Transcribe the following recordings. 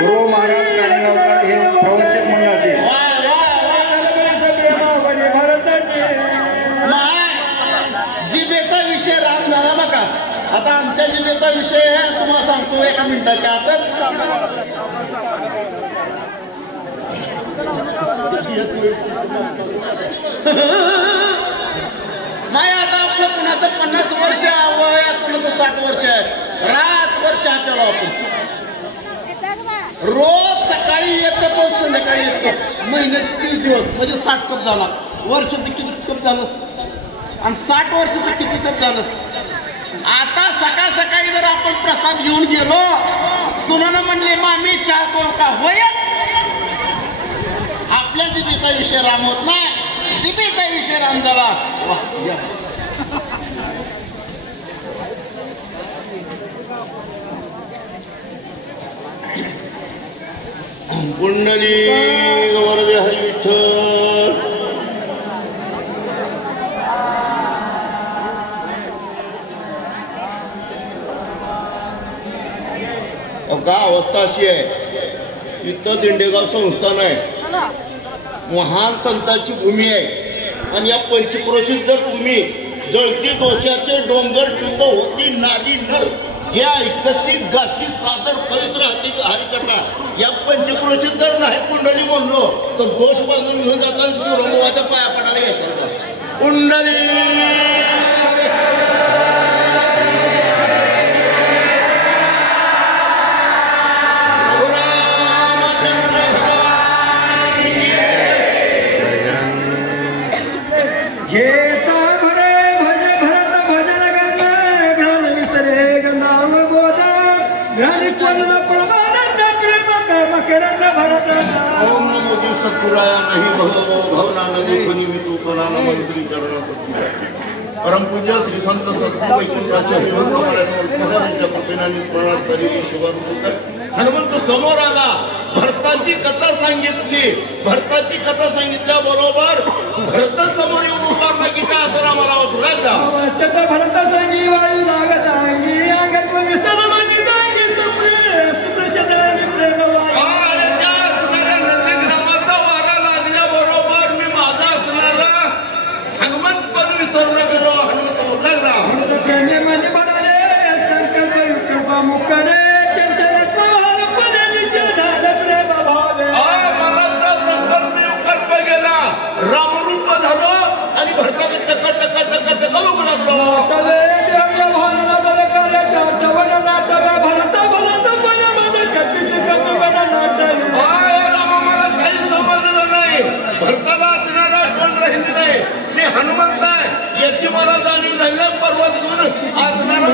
गुरु महाराज कानिगावकर हे प्रवचन मंडळाचे जिबेचा विषय राम झाला बघा. आता आमच्या जिबेचा विषय तुम्हाला सांगतो एका मिनिटाच्या आतच. नाही आता आपलं कुणाचं 50 वर्ष वय कुणाचं 60 वर्ष आहे. रातभर चहा प्यालो आपण. रोज सकाळी 1 कप संध्याकाळी 1 कप. महिन्यात 30 दिवस म्हणजे 60 कप झाला. वर्षाचं किती कप झालं आणि 60 वर्षाचं किती कप झालं. आता सकाळ सकाळी जर आपण प्रसाद घेऊन गेलो सुनानं म्हणले मामी चहा करू का. होयच. आपल्या जिबेचा विषय राम होत नाही. जिबेचा विषय राम झाला. कुंडली वरदे हरी विठ्ठल. का अवस्था अशी आहे. इथं दिंडेगाव संस्थान आहे. महान संतांची भूमी आहे आणि या पंचक्रोशीत जर तुम्ही जळती दोषाचे डोंगर शुद्ध होती नारी नर ज्या ऐकती गाती सादर पवित्र हरिकथा या पंचक्रोशीत जर नाही कुंडली म्हणलो तर दोष बांधून घेऊन जातात शिवरंगाच्या पाया पडायला घेतात. कुंडली ओम नमो जी सद्गुराया नाही भवनानंदी कोणी मी तू कोणाला मंत्री करणार. परमपूज्य श्री संत सद्गुरू वैकुंठाच्या हनुमंत समोर आला. भरताची कथा सांगितली. भरताची कथा सांगितल्याबरोबर भरत समोर येऊन उभारला की काय असं आम्हाला वाटू लागला. भरत सांगी वायू लागत अंगी अंगात हनुमंत आहे याची मला जाणीव झाली. पर्वत घेऊन आजनारा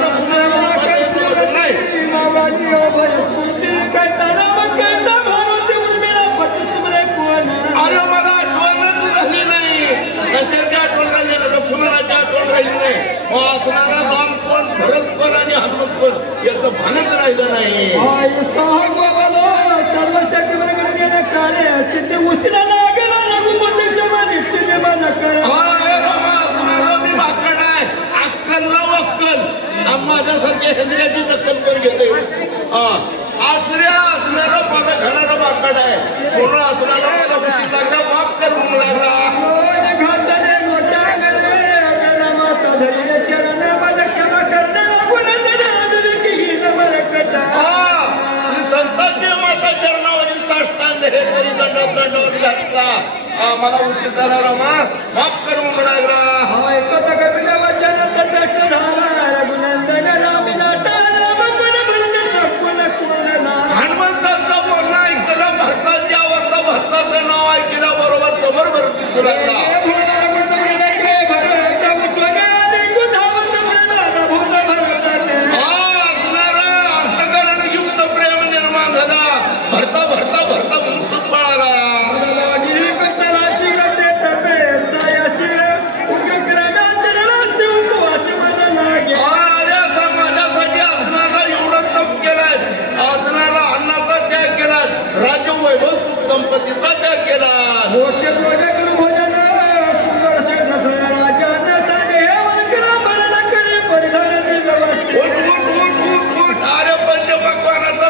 अरे मला आठवणच झाली नाही. कशाची आठवण राहिली ना लक्ष्मणाची आठवण राहिली नाही. आजनारा राम कोण भरत कोण आणि हनुमंत कोण याचं भानच राहिलं नाही. माझ्यासारख्या हेंद्र्याची दखल करून घेते. आसऱ्या असणारा मला घालायला बाकड आहे म्हणून असणारा माफ कर म्हणून लागला. संतांच्या माता चरणावरील साष्टांग हे तरी दंडवत घातला. मला उशीर झाला रामा माफ कर म्हणून लागला. हनुमंतांचा बोलणं ऐकलं. भरताच्या अवस्था भरताचं नाव ऐकल्या बरोबर समोर भरत दिसू लागला. अंतकरण युक्त प्रेम निर्माण झाला. भरता भरता भरता मुक्तच पळाला. माझ्यासाठी असणारा एवढं तप केलाय. असणारा अन्नाचा त्याग केला. राज्य वैभव सुख संपत्तीचा त्याग केला. अरे पंचभगवानाचा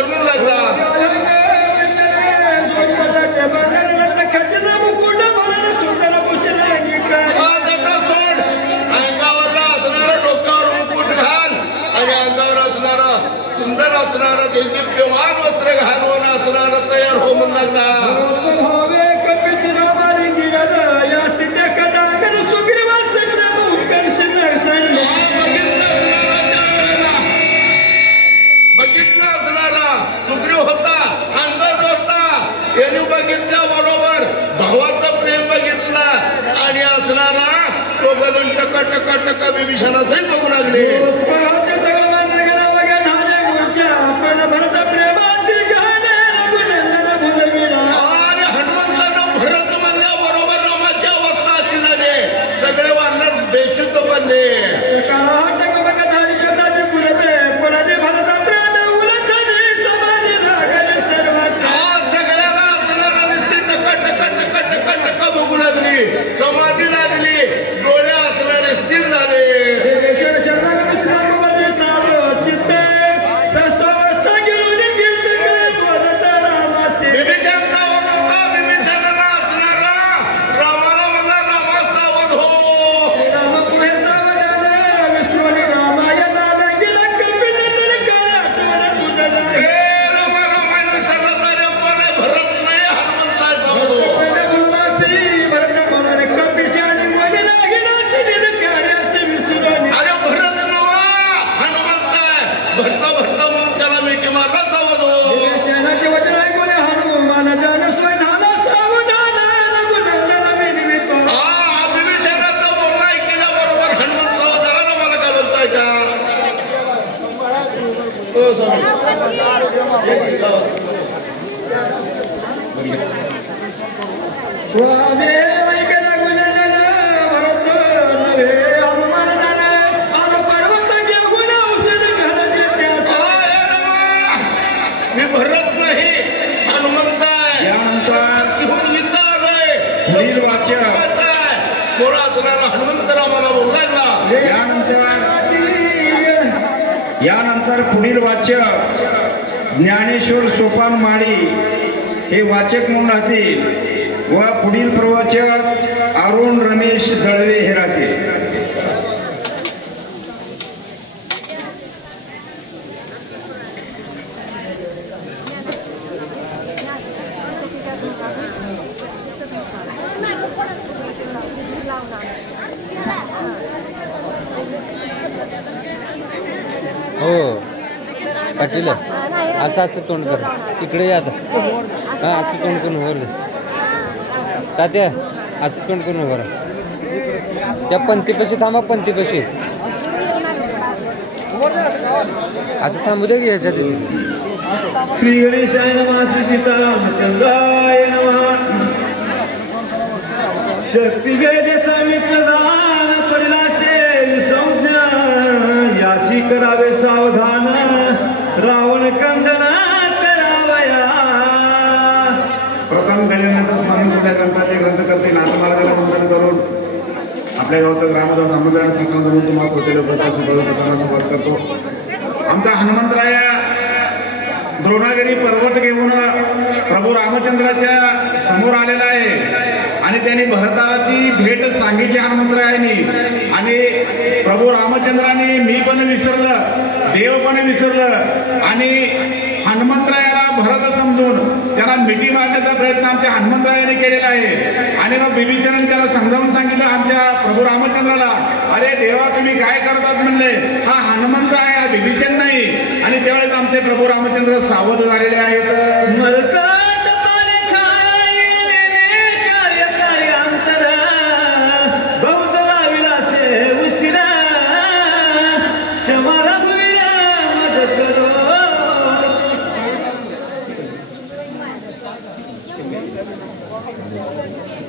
करून लागला सुंदर असणारा देदीप्यमान वस्त्र घालून असणारा तयार होऊन लागला बघितला असणारा सुग्रीव होता अंगद होता यांनी बघितल्या बरोबर भावाचं प्रेम बघितला आणि असणारा तो बदल टका टका टका विभीषणासही बघू लागले सगळे वानर बेशुद्ध बनले सगळ्याला असणारा नुसती टका टका टका टका टका बघू लागली समाधी लागली डोळे असणारे स्थिर झाले यानंतर पुढील वाचक ज्ञानेश्वर सोपान माळी हे वाचक म्हणून राहतील व पुढील प्रवाचक अरुण रमेश दळवे हे राहतील. हो पाटील असं असं तोंड कर इकडे या आता. हां असं तोंड करून वर तात्या असं तोंड करून वर त्या पंक्तीपाशी थांबा पंक्तीपाशी असं थांबू दे की याच्यात. श्री गणेशाय नमः श्री सीतारामचंद्राय नमः. शक्ती वेद समित्रदान पडला असेल संज्ञा याशी करावे सावधान रावण कंदना करावया. प्रथम गजाननाचा स्वामी त्या ग्रंथाचे ग्रंथकर्ते नाथमार्गाला वंदन करून आपल्या गावचं ग्रामदेव हनुमान संक्रांत म्हणून तुम्हाला होतेले सुरुवात करतो. आमचा हनुमंतराय द्रोणागिरी पर्वत घेऊन प्रभू रामचंद्राच्या समोर आलेला आहे आणि त्यांनी भरताची भेट सांगितली हनुमंतरायांनी. आणि प्रभू रामचंद्रांनी मी पण विसरलं देव पण विसरलं आणि हनुमंतरायाला भरत समजून त्याला मिठी मारण्याचा प्रयत्न आमच्या हनुमंतरायाने केलेला आहे. आणि मग विभीषणाने त्याला समजावून सांगितलं आमच्या प्रभू रामचंद्राला, अरे देवा तुम्ही काय करतात म्हणले, हा हनुमंत आहे हा विभीषण नाही. आणि त्यावेळेस आमचे प्रभू रामचंद्र सावध झालेले आहेत.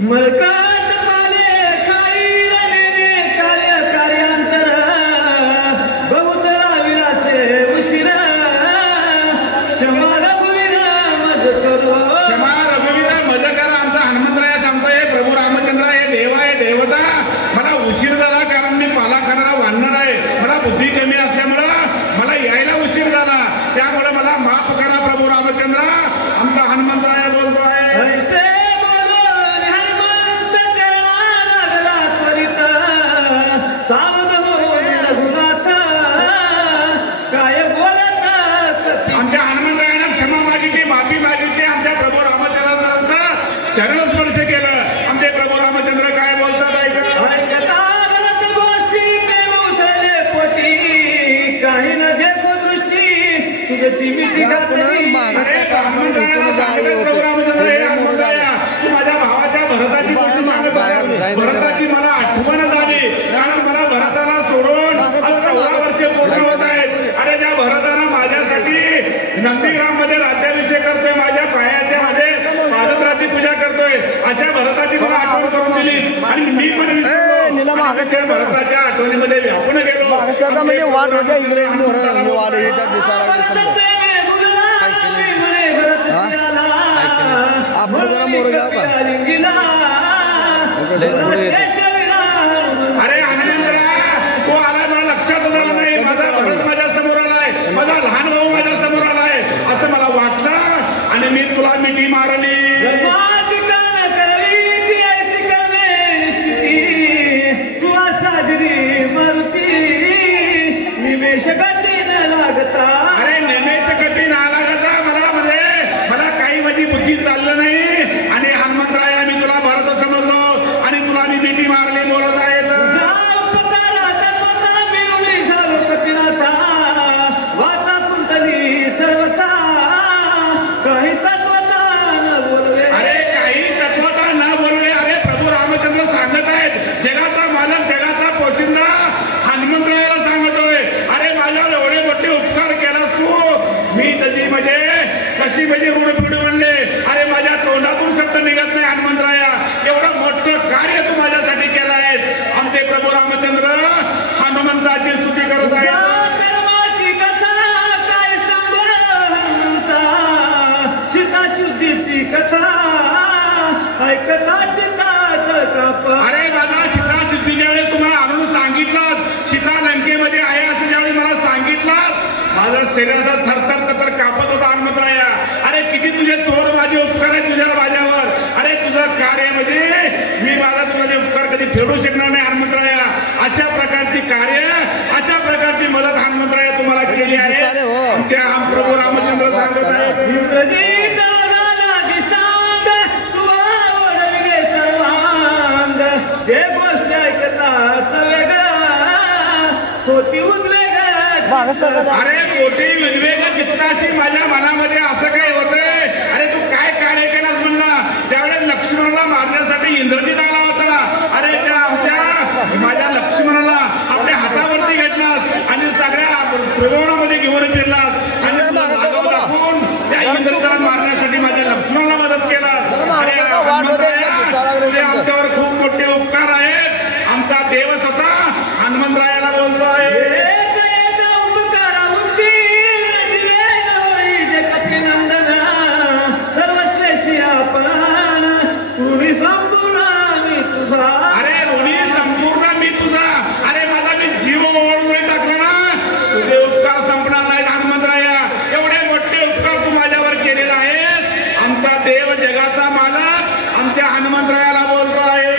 मरकाट पाले काही रणे कार्य कार्यांतर बहुतला विलासे उशिरा क्षमा रघुवीरा मज करो. अशा भरताची मला आठवण करून दिली आणि मी पण भरताच्या आठवणीमध्ये व्यापून गेलो म्हणजे वाट होत्या इकडे मोर येतात दिसायला आपलं जरा मोर घ्या का अरे आनंदरा तो आला मला लक्षात आला नाही माझा भरत माझ्या समोर आलाय माझा लहान भाऊ माझ्या समोर आलाय असं मला वाटलं आणि मी तुला मिठी मारली अरे नेमेच कठीण आला का मला काही माझी बुद्धी चाललं नाही आणि हनुमंतराया मी तुला भरत समजलो आणि तुला मी मिठी मारली बोलत आहे अरे काही तत्वता न बोलले अरे प्रभू रामचंद्र सांगत आहेत जगाचा मालक जगाचा पोशिंदा हनुमंतरायाला सांगतोय अरे माझ्यावर एवढे मोठे उपकार केलास तू मी त्याची म्हणजे कशी म्हणजे ऋणपिढ म्हणले अरे माझ्या तोंडातून शब्द निघत नाही हनुमंतराया एवढं मोठं कार्य तू माझ्यासाठी केलं आहेस आमचे प्रभू रामचंद्र हनुमंताची स्तुती करत आहेत अरे माझा सीता सिद्धी ज्यावेळी तुम्हाला आणून सांगितलं सीता लंकेमध्ये आहे असं ज्यावेळी मला सांगितलं माझा शरीराचा थरथर कापत होता हनुमंतराया अरे किती तुझे थोर माझे उपकार आहेत तुझ्या माझ्यावर अरे तुझं कार्य म्हणजे मी माझा तुझे उपकार कधी फेडू शकणार नाही हनुमंतराया अशा प्रकारची कार्य अशा प्रकारची मदत हनुमंतराया तुम्हाला केली आहे आमच्या प्रभू रामचंद्र सांगत आहे जे गोष्ट ऐकता सवेगा होती उद्वेग अरे मोठी उद्वेग चित्ताशी माझ्या मनामध्ये असं काय होतंय अरे तू काय कार्य केलास म्हणला त्यावेळेस लक्ष्मणाला मारण्यासाठी इंद्रजित आला होता अरे त्या आमच्या माझ्या लक्ष्मणाला आपल्या हातावरती घेतलास आणि सगळ्या त्रिभुवनामध्ये घेऊन फिरलास आणि टाकून त्या इंद्रजिताला मारण्यासाठी माझ्या लक्ष्मणाला मदत केला आमच्यावर खूप मोठे उपकार आहेत आमचा देव स्वतः हनुमंतरायाला बोलतो आहे अरे ऋणी संपूर्ण मी तुझा अरे माझा मी जीव ओळून टाकला ना तुझे उपकार संपणार नाहीत हनुमंतराया एवढे मोठे उपकार तू माझ्यावर केलेला आहेस आमचा देव जगाचा मालक आमच्या हनुमंतरायाला बोलतो आहे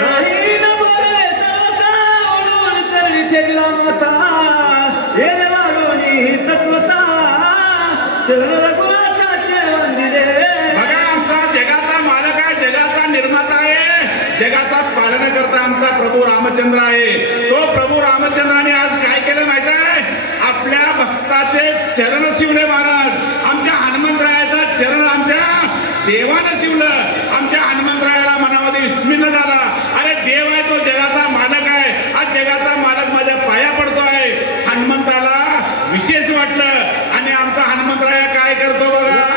बघा आमचा जगाचा मालक आहे जगाचा निर्माता आहे जगाचा पालन करता आमचा प्रभू रामचंद्र आहे तो प्रभू रामचंद्राने आज काय केलं माहित आहे आपल्या भक्ताचे चरण शिवले महाराज आमच्या हनुमंतरायाचा चरण आमच्या देवानं शिवलं आमच्या हनुमंतरायाला मनामध्ये विस्मिन्न झाला अरे देव आहे तो जगाचा मालक आहे आज जगाचा मालक माझ्या पाया पडतो आहे हनुमंताला विशेष वाटलं आणि आमचा हनुमंतराया काय करतो बघा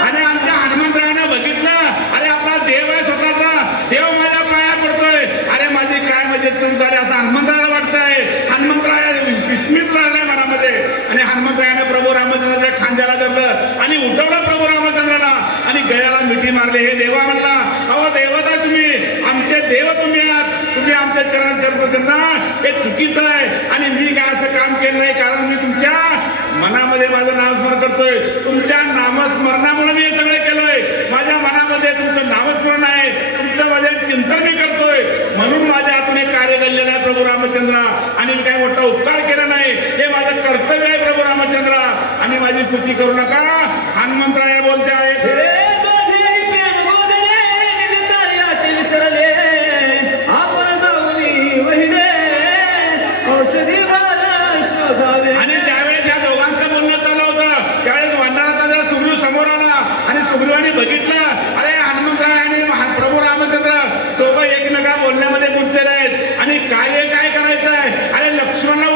आणि आमच्या हनुमंतरायानं बघितलं अरे आपला देव आहे स्वतःचा देव माझ्या पाया पडतोय अरे माझी काय म्हणजे चूक झाली असं हनुमंतरायाला वाटतंय हनुमंतराया विस्मित झालाय मनामध्ये आणि हनुमंतरायानं प्रभू रामचंद्राच्या खांद्याला धरलं आणि उठवलं प्रभू रामचंद्राला आणि गळ्याला मिठी मारली हे देवा म्हणला अहो देवता तुम्ही आमचे देव तुम्ही आहात तुम्ही आमच्या चरणांना हे चुकीचं आहे आणि मी काय असं काम केलं नाही कारण मी तुमच्या मनामध्ये माझं नामस्मरण करतोय तुमच्या नामस्मरणामुळे मी हे सगळं केलंय माझ्या मनामध्ये तुमचं नामस्मरण आहे तुमचं माझे चिंतन मी करतोय म्हणून माझ्या हातून हे कार्य घडलेलं आहे प्रभू रामचंद्र आणि मी काही मोठा उपकार केला नाही हे माझं कर्तव्य आहे प्रभू रामचंद्र आणि माझी स्तुती करू नका हनुमंतराया बोलते आहे आणि त्यावेळेस या दोघांचं बोलणं चालू होतं त्यावेळेस वानराचा सुग्रीव समोर आला आणि सुग्रीवाने बघितलं अरे हनुमंतराय आणि प्रभू रामचंद्र दोघं एकमेका बोलण्यामध्ये गुंतलेले आहेत आणि कार्य काय करायचं आहे अरे लक्ष्मणला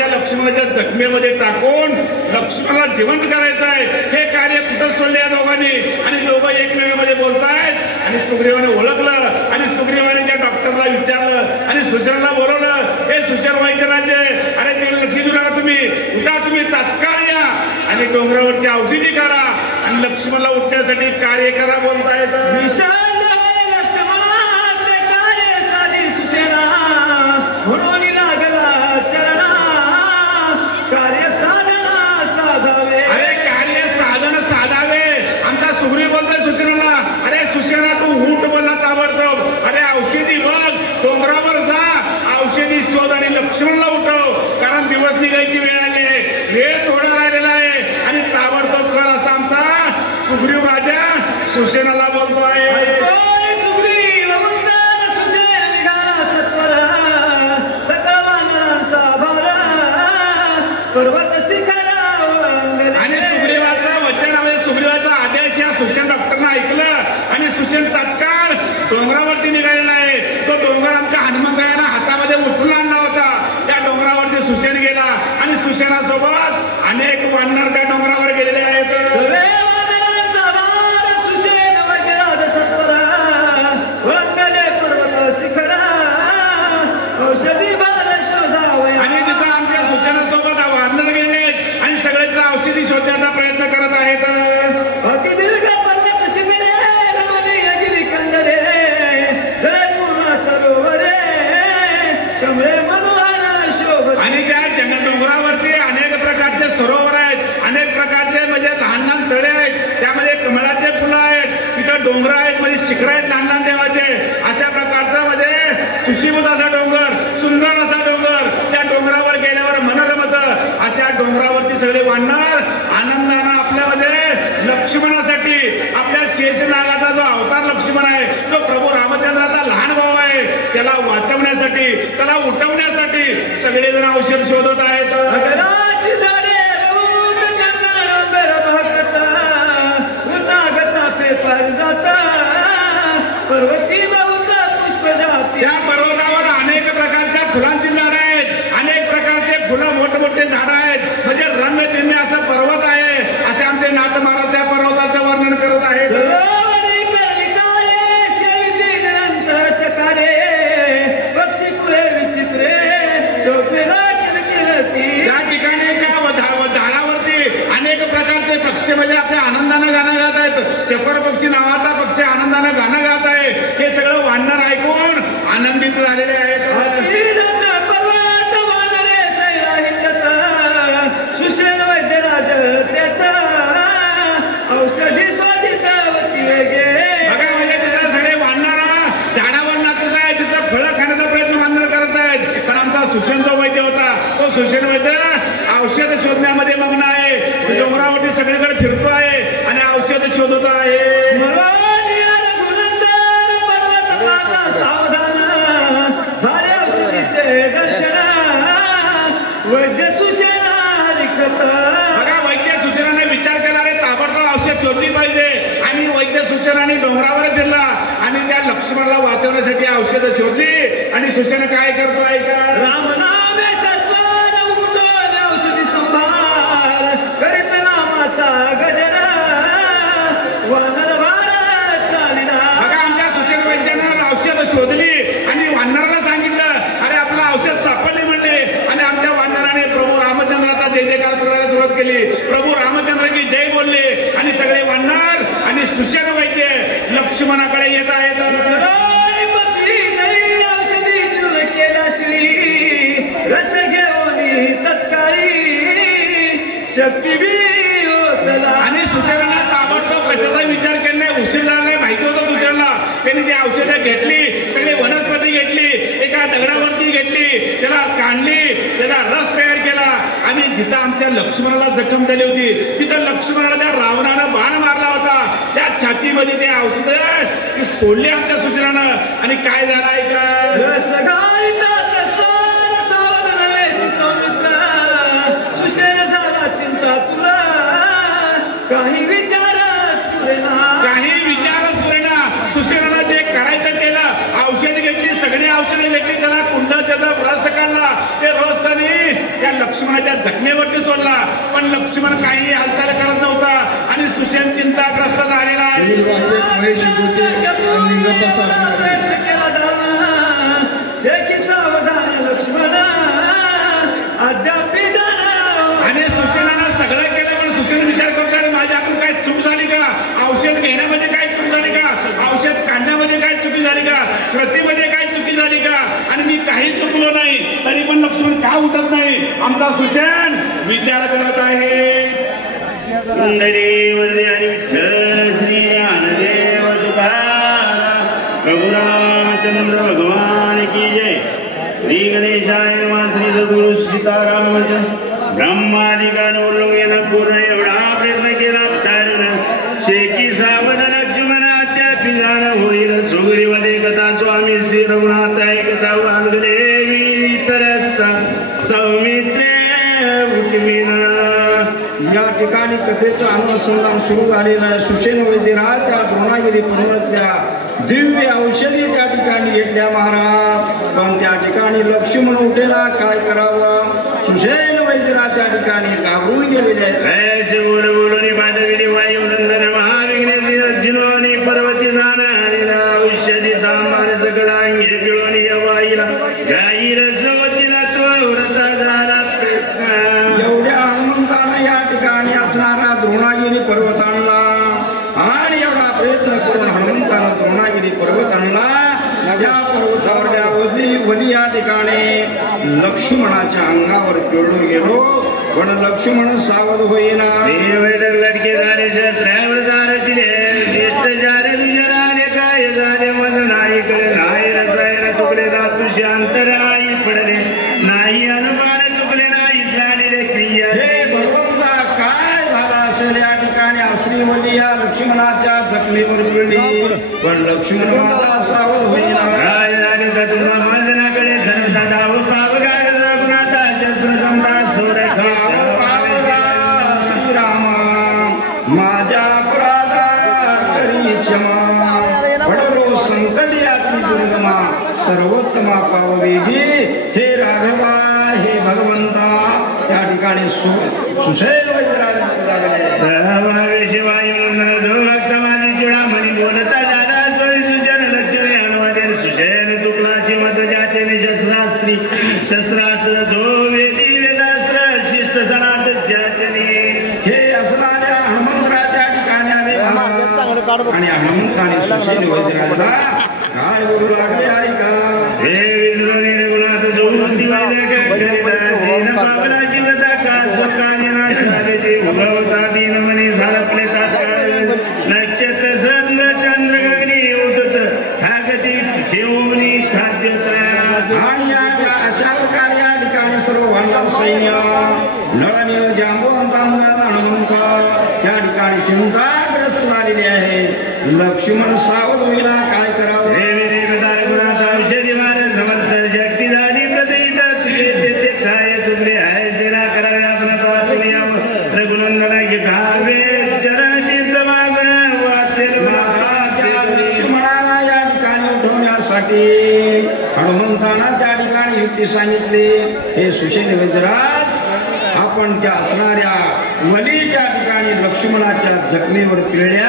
त्या लक्ष्मणाच्या जखमेमध्ये टाकून लक्ष्मणाला जिवंत करायचं आहे. हे कार्य कुठं सोडले या दोघांनी आणि दोघं एकमेकांमध्ये बोलतायत आणि सुग्रीवाने ओळखलं आणि सुग्रीवाने त्या डॉक्टरला विचारलं आणि सुशेनाला बोलवलं. हे सुशेन वैद्यराजे, अरे त्याला लक्ष देऊ नका तुम्ही, उठा तुम्ही तात्काळ या आणि डोंगरावरची औषधी करा आणि लक्ष्मणला उठण्यासाठी कार्य करा बोलतायत. अरे कार्य साधन साधावे. आमचा सुग्रीव बोलतोय सुशेनाला, अरे सुशेना तू उठ बोलला ताबडतोब. अरे औषधी बघ, डोंगरावर जा, औषधी शोध आणि लक्ष्मणला उठव, कारण दिवस निघायची वेळ आली आहे, वेळ थोडा राहिलेला आहे आणि ताबडतोब कर असा आमचा सुग्रीव राजा सुशेनाला बोलतो आहे. आणि सुग्रीवाचं वचन म्हणजे सुग्रीवाचा आदेश या सुशेन डॉक्टरनं ऐकलं आणि सुशेन तात्काळ डोंगरावरती निघालेला आहे. तो डोंगर आमच्या हनुमंतरायानं हातामध्ये उचलून आणला होता. त्या डोंगरावरती सुशेन गेला आणि सुशेनासोबत अनेक वानर त्या डोंगरावर गेलेले आहेत. आणि तिथं आमच्या सुशेनासोबत वानर गेले आहेत आणि सगळे औषधी शोधण्याचा प्रयत्न करत आहेत. आणि त्या डोंगरावरती अनेक प्रकारचे सरोवर आहेत, अनेक प्रकारचे म्हणजे लहान लहान तळे आहेत, त्यामध्ये कमळाचे फुलं आहेत, तिथं डोंगर आहेत म्हणजे शिखर आहेत लहान लहान देवाचे. अशा प्रकारचा म्हणजे सुशीभूत असा डोंगर, सुंदर असा डोंगर, त्या डोंगरावर गेल्यावर मन रमतं. अशा डोंगरावरती सगळे वानर आनंदानं आपल्यामध्ये लक्ष्मणासाठी, आपल्या शेषनागाचा जो अवतार लक्ष्मण आहे, तो प्रभू रामचंद्राचा लहान भाऊ आहे, त्याला वाचवण्यासाठी, त्याला उठवण्यासाठी सगळेजण औषध शोधत आहेत. त्या पर्वतावर अनेक प्रकारच्या फुलांची झाडं आहेत, अनेक प्रकारचे फुलं मोठमोठे झाडं आहेत, म्हणजे रम्यदिम्य असं पर्वत आहे. असे आमचे नाथ महाराज त्या पर्वताचं वर्णन करत आहेत. त्या ठिकाणी त्या झाडावरती अनेक प्रकारचे पक्षी म्हणजे आपल्या आनंदानं गाणं गात आहेत. चकोर पक्षी नावाचा पक्षी आनंदानं गाणं गात आहे. हे सगळं वानर ऐकून आनंदित झालेले आहेत. सुशेन वैद्यराज त्याचा औषधी बघा म्हणजे तिथं सगळे वानर झाडावर नाचत आहे, तिथं फळं खाण्याचा प्रयत्न वानर करत आहेत. पण आमचा सुशेन जो वैद्य होता, तो सुशेन वैद्य औषध शोधण्यामध्ये मग्न आहे. डोंगरावरती सगळीकडे फिरतो आहे आणि औषध शोधत आहे. बघा वैद्य सूचनाने विचार केला रे ताबडतोब औषध शोधली पाहिजे आणि वैद्य सूचनाने डोंगरावर फिरला आणि त्या लक्ष्मणाला वाचवण्यासाठी औषधं शोधली आणि सूचना काय करतो ऐका. औषधी संभार करीत नामाचा गजरा वानर बघा आमच्या सूचना वैद्यानं औषध शोधली आणि वानराला सांगितलं, अरे आपलं औषध सापडले म्हणले आणि आमच्या वानराने प्रभू रामचंद्राचा जय जयकार करायला सुरुवात केली. प्रभू रामचंद्र की जय बोलले आणि सगळे वानर आणि सुशेन वैद्य लक्ष्मणाकडे येत आहेत. रस घेऊन तत्काळी शक्ती आणि सुशेनाला ताबडतोब कशाचा विचार केला नाही, उशीर झाला नाही, माहिती होतं सुशेनाला. त्यांनी ती औषधं घेतली, सगळी वनस्पती घेतली, एका दगडावरती घेतली, त्याला काढली, त्याचा रस तयार केला आणि जिथं आमच्या लक्ष्मणाला जखम झाली होती तिथं लक्ष्मणाला त्या रावणानं बाण मारला होता, त्या छातीमध्ये ते औषधं ती सोडली आमच्या सुशेनानं. आणि काय झालं ऐका. काही विचारच पुरेना. सुशेनानं जे करायचं केलं, औषध घेतली, सगळी औषधं घेतली, त्याला कुंड त्याचा रस काढला, ते रस त्यांनी त्या लक्ष्मण लक्ष्मणाच्या जखमेवरती सोडला, पण लक्ष्मण काही हालचाल करत नव्हता आणि सुषेण चिंताग्रस्त झालेला आहे. आणि सुषेणानं सगळं केलं, पण सुषेण विचार करतो माझ्या हातून काय चूक झाली का, औषध घेण्यामध्ये काय चूक झाली का, औषध काढण्यामध्ये काय चुकी झाली का, कृतीमध्ये काय चुकी झाली का, आणि मी काही चुकलो नाही तरी पण लक्ष्मण का उठत नाही. आमचा सुषेण विचार करत आहे. आणि विठ्ठल श्री ज्ञानदेव तुकाराम प्रभू रामचंद्र भगवान की जय. श्री गणेशाय नमः. श्री सद्गुरु सीतारामचंद्र. ब्रह्मादिकान उल्लंघन पूर्ण एवढा प्रयत्न केला तारण शेकी सावध लक्ष्मण अद्यापि जाण होईल. सुग्रीवदे कथा स्वामी श्री रघुनाथ ऐकता वांगदेवी तरस्ता सौमित्रे उठविना. या ठिकाणी कथेचं अनुसंधान सुरू झालेलं आहे. सुषेण वैद्यराज त्या द्रोणागिरी पर्वतल्या दिव्य औषधी त्या ठिकाणी घेतल्या महाराज, पण त्या ठिकाणी लक्ष्मण उठेला, काय करावं. सुषेण वैद्यराज त्या ठिकाणी घाबरून गेलेले आहेत. बोल बोलून बाधविनी वायू नंदन महाविघ्ने जिनोनी पर्वती जाण औषधी सांबार सकला अंगे पिळून या वाईला गाई रसवतीला तो व्रता झाला. एवढ्या हनुमंतानं या ठिकाणी असणारा द्रोणागिरी पर्वत आणला आणि एवढा प्रयत्न करून हनुमंतानं द्रोणागिरी पर्वत आणला. त्या पर्वतावरल्या वली या ठिकाणी लक्ष्मणाच्या अंगावर पिळून गेलो, पण लक्ष्मण सावध होईना. लटके झाले शस्त्रावर जारची ज्येष्ठ जारे दुजराने काय झाले मज नाही कळे नाही रसायन चुकले धातू शांतर नाही पडले नाही अनुमान चुकले नाही झालेले क्रिया. हे भगवंता काय झालं असेल. या ठिकाणी श्रीवली या लक्ष्मणाच्या जखमेवर पिळली, पण लक्ष्मण माझा सावध होईना. काय झाले तर तुझा माझनाकडे धनता दाव पाव गाड रघुनाथा शस्त्र समता सोडा श्रीराम माझ्या अपराधा करी क्षमा. पडलो संकट यात्री दुर्गमा सर्वोत्तमा पाववेदी. हे राघवा हे भगवंता त्या ठिकाणी सुषेण वैद्यराज शिवाय जो भक्त माझी चुडामणी बोलता दादा सोयी सुजन लक्ष्मी अनुवादेन सुषेण तुकलाची मत ज्याचे शस्त्रास्त्री शस्त्रास्त्र जो वेदी वेदास्त्र शिस्त सणात ज्याचने. हे असणाऱ्या हनुमंतराच्या ठिकाणी आले आणि हनुमंताने सुषेण वैद्यराजला काय बोलू लागले ऐका. हे विद्रोही रघुनाथ जोडून पावलाची व्रता कास कार्यनाशाचे उभवता दिन मनी झाडपले नक्षत्र चंद्र चंद्र गगनी उठत ठाकती ठेवणी खाद्यता. आणि अशा प्रकारे या ठिकाणी सर्व भांडार सैन्य नळनीय जांबवंतांना हनुमंत त्या ठिकाणी चिंताग्रस्त झालेली आहे. लक्ष्मण सावध होईना, काय करावं. हे विवेकदार गुणात औषधी मार समर्थ शक्ती झाली प्रतीत तुझे काय तुझे आहे तेरा करावे आपण पाहतो यावं रघुनंदना की भावे चरण तीर्थ मागण वाचेल. लक्ष्मणाला या ठिकाणी उठवण्यासाठी हनुमंतांना त्या ठिकाणी युक्ती सांगितली. हे सुषेण वैद्यराज आपण त्या असणाऱ्या वली त्या ठिकाणी लक्ष्मणाच्या जखमेवर पिळल्या,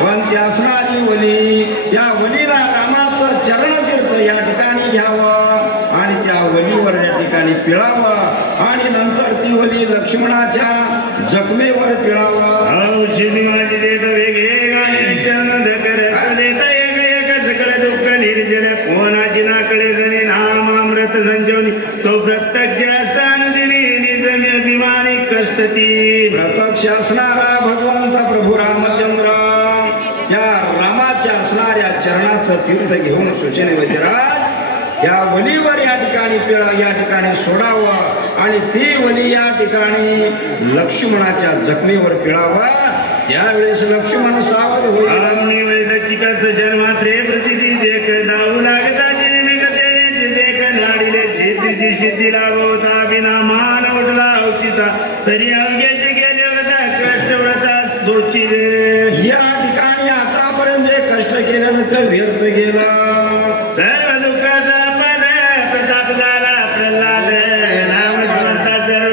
पण ती असणारी वली त्या वलीला रामाचं चरणतीर्थ या ठिकाणी घ्यावं आणि त्या वलीवर या ठिकाणी पिळावं आणि नंतर ती वली लक्ष्मणाच्या जखमेवर पिळावं. औषधी माझी देत वेगळे चरण धकर देता एक एक सकळ दुःख निर्जल कोणाची नाकडे जणी नाम अमृत संजीवनी तो प्रत्यक्ष स्थान दिली निजमी अभिमानी कष्टती. प्रत्यक्ष असणारा भगवंत प्रभू रामचंद्र त्या रामाच्या असणाऱ्या चरणाचं तीर्थ घेऊन सुषेण वैद्यराज या वलीवर या ठिकाणी या ठिकाणी सोडावं आणि ती वली या ठिकाणी लक्ष्मणाच्या जखमेवर पिळावा. त्यावेळेस लक्ष्मण सावध होईल. वैदची कष्ट जन्मात्रे प्रतिदी देख जाऊ लागता देख नाडीले सिद्धीची सिद्धी लाभवता बिना मान उठला औचिता तरी अवघ्याचे गेले व्रता कष्ट व्रता सोचिले. या ठिकाणी आतापर्यंत जे कष्ट केलं तर व्यर्थ गेलं. सर्व दुःखाचा पद प्रताप झाला प्रल्हाद नाम समर्था सर्व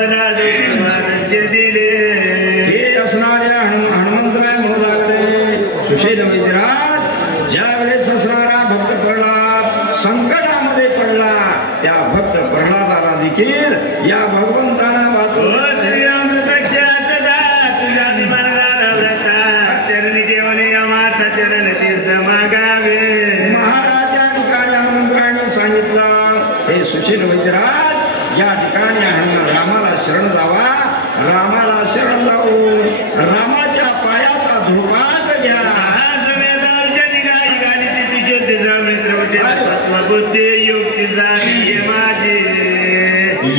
त्या भगवंताना वाचून महाराज या ठिकाणी हनुमंतरायाने सांगितलं हे सुशील वैद्यराज या ठिकाणी रामाला शरण जावा रामाला शरण जाऊन रामाच्या पायाचा धुपात घ्या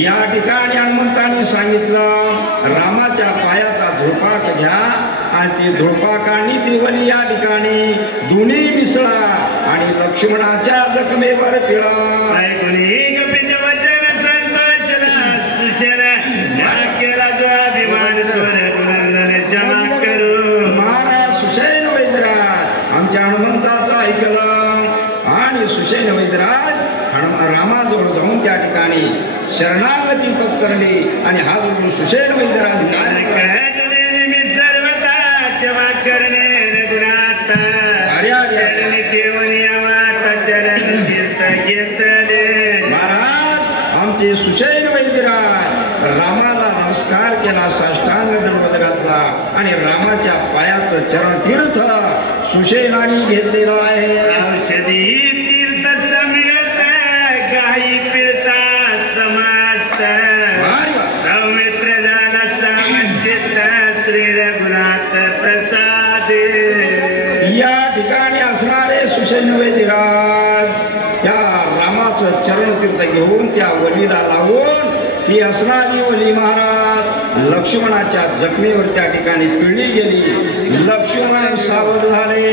या ठिकाणी हनुमंतांनी सांगितलं रामाच्या पायाचा धुपाक घ्या आणि ती धुपाकानी ती वली या ठिकाणी दोन्ही मिसळा आणि लक्ष्मणाच्या जखमेवर पिळा महाराज सुशैन वैद्यराज आमच्या हनुमंताचं ऐकलं आणि सुशैन वैद्यराज रामाजवळ जाऊन त्या ठिकाणी शरणागती पत्करली आणि हा जोडून सुशैन वैद्यराज महाराज आमचे सुशैन वैद्यराज रामाला नमस्कार केला साष्टांग दंडवत घातला आणि रामाच्या पायाचं चरण तीर्थ सुशैनाने घेतलेलं आहे औषधी तीर्थ समिळत गाई पिळता समस्त सौमित्र झाला सामचित श्री रघुनाथ प्रसाद या ठिकाणी असणारे सुशैन वैद्यराज त्या रामाचं चरण तीर्थ घेऊन त्या वलीला लावून ती असणारी वली महाराज लक्ष्मणाच्या जखमेवर त्या ठिकाणी पिळली गेली लक्ष्मण सावध झाले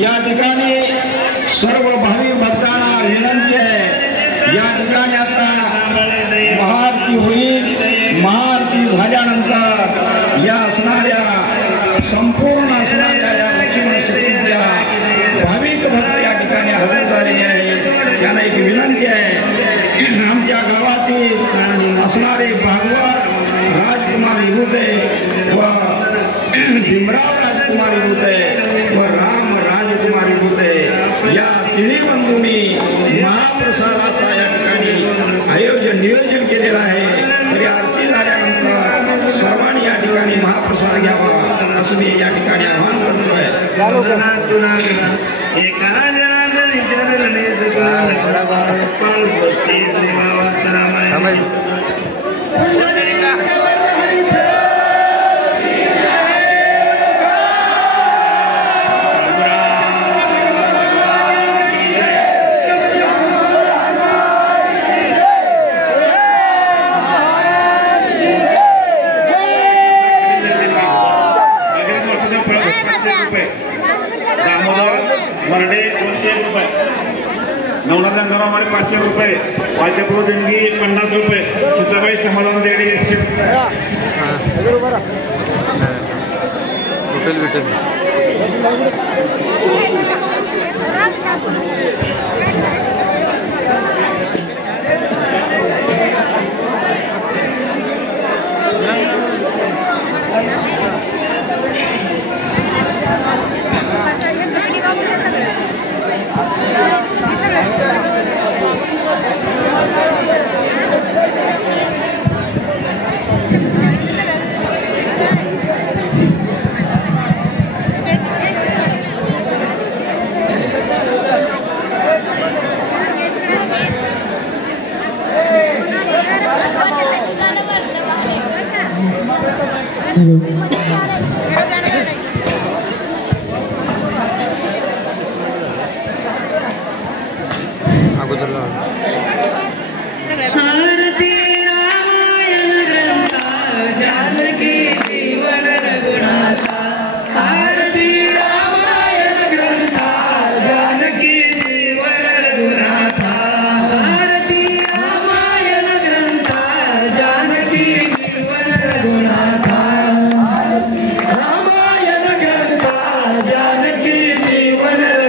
या ठिकाणी सर्व भावी भक्तांना विनंती आहे या ठिकाणी आता महाआरती होईल महाआरती झाल्यानंतर या असणाऱ्या संपूर्ण असणाऱ्या या लक्ष्मण सतीच्या भाविक भक्त या ठिकाणी हजर झालेले आहेत त्यांना एक विनंती आहे आमच्या गावातील असणारे भागवत राजकुमार इहुते व भीमराव राजकुमार इहुते व राम राजकुमार इहुते या तिन्ही बंधूंनी महाप्रसादाचा या ठिकाणी नियोजन केलेलं आहे तरी आरती झाल्यानंतर सर्वांनी या ठिकाणी महाप्रसाद घ्यावा असं मी या ठिकाणी आवाहन करतोय मरडे 200 रुपये नवनाथ गंगाराम 500 रुपये वाचप्रभू देणगी 50 रुपये सीताबाई समाधान देणे 100 रुपये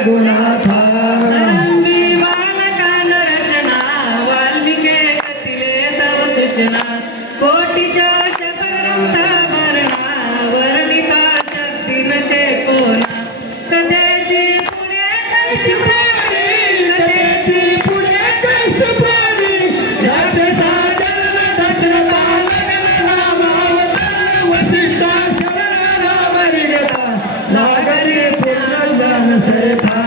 रघुनाथा रचना वाल्मिके कथिले तव सूचना कोटीच्या शतग्रंथ भरणा वर्णिता शक्ती नशे कोणा कथेची पुढे कैसी प्रेमी कथेची पुढे कैसी प्रेमी रासे साजन दशरथा लग्न नामावतार वसिष्ठा शरण राम हरिता लागली पूर्ण सरथा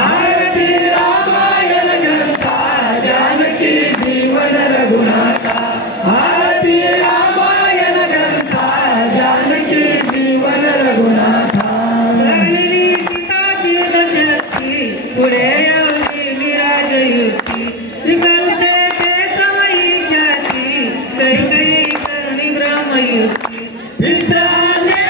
आरती रामायण ग्रंथा जानकी जीवन रघुनाथा आरती रामायण ग्रंथा जानकी जीवन रघुनाथा वर्णिली सीताची दशरथी पुढे येऊन राजयुक्ती विकलते ते समयी ख्याती कैकयी करणी ब्रह्मयुक्ती पित्राने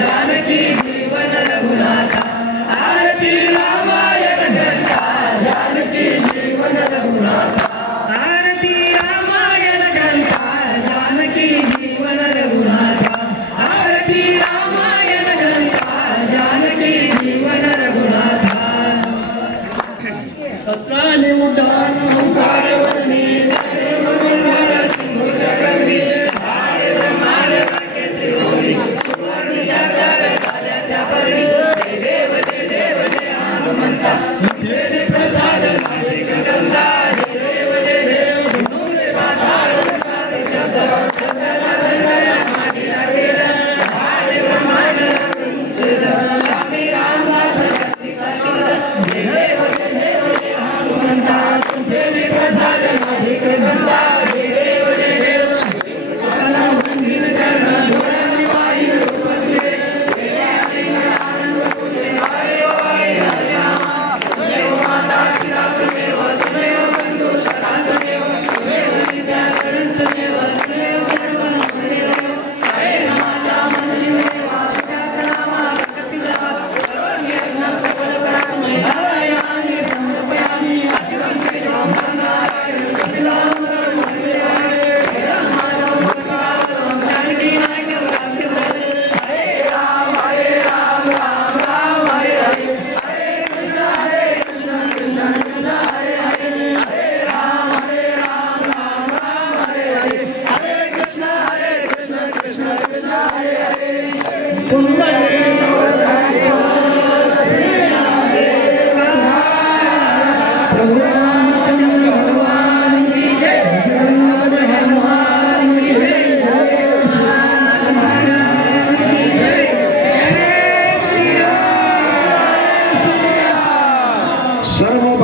जानकी जीवन रघुनाथा आरती रामायण ग्रंथा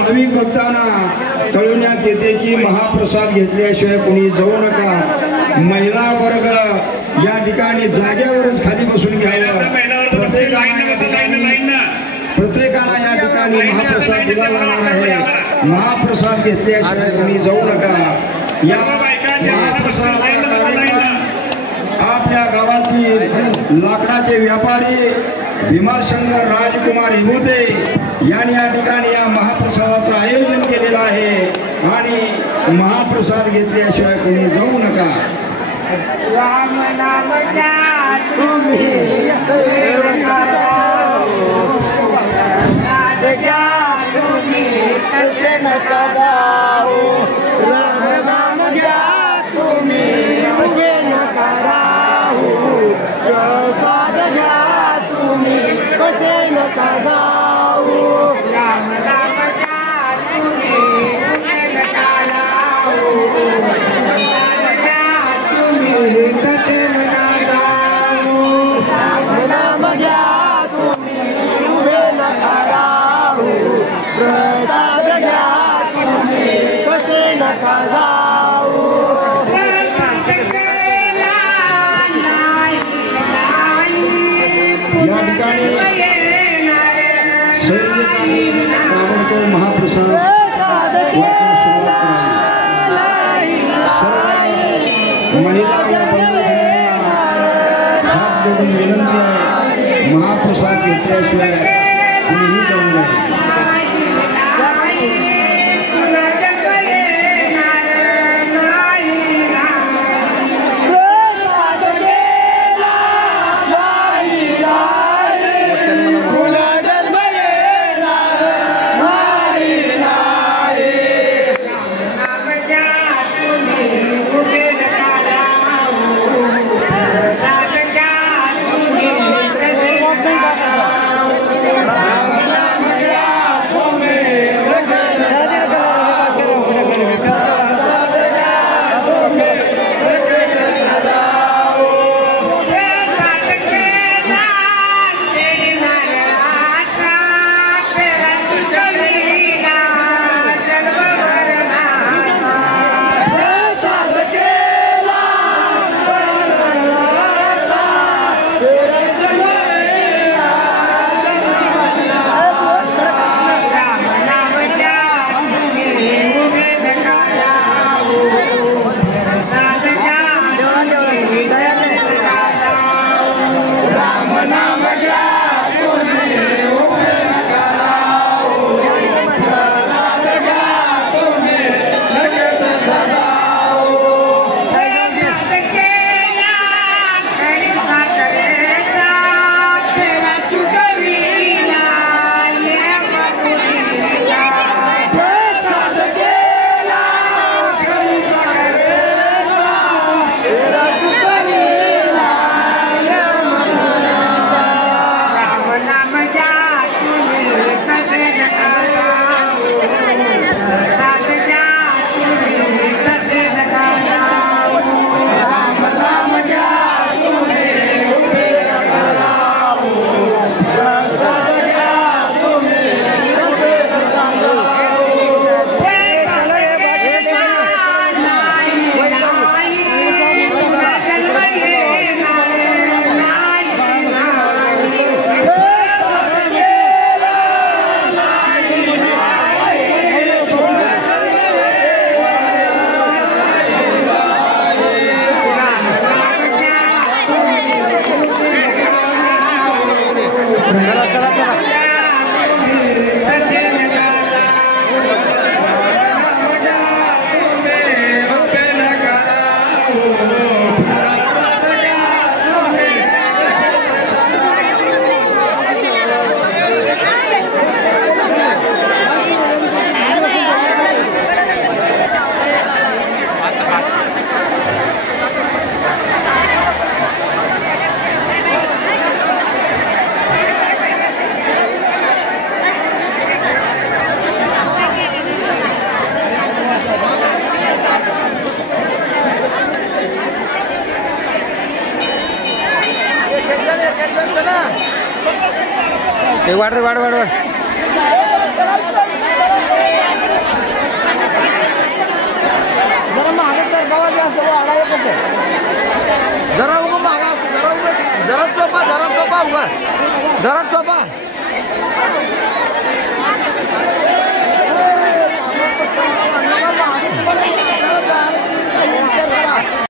भाविक भक्तांना कळवण्यात येते की महाप्रसाद घेतल्याशिवाय कुणी जाऊ नका. महिला वर्ग या ठिकाणी जागेवरच खाली बसून घ्यावं. प्रत्येकाला या ठिकाणी महाप्रसाद दिला जाणार आहे. महाप्रसाद घेतल्याशिवाय कुणी जाऊ नका. या महाप्रसाद आपल्या गावातील लाकडाचे व्यापारी भीमाशंकर राजकुमार हिबुते यांनी या ठिकाणी या महाप्रसादाचं आयोजन केलेलं आहे. आणि महाप्रसाद घेतल्याशिवाय कोणी जाऊ नका. राम नाम घ्या तुम्ही कसे नका जाऊ. राम नाम घ्या तुम्ही उभे नका राहू. प्रसाद घ्या तुम्ही कसे नका जाऊ. राम नाम घ्या तुम्ही उभे नका राहू. प्रसाद घ्या तुम्ही कसे नका जाऊ. राम नाम घ्या तुम्ही उभे नका राहू. प्रसाद घ्या तुम्ही कसे नका जाऊ. या ठिकाणी ताबडतोब महाप्रसाद महिला हात जोडून विनंती आहे. महाप्रसाद घेतल्याशिवाय कुणीही जाऊ नये. वाढ वाढ वाढ वाढ जरा उगं मागा जरा उगं जरा चोपा उगा जरा चोपा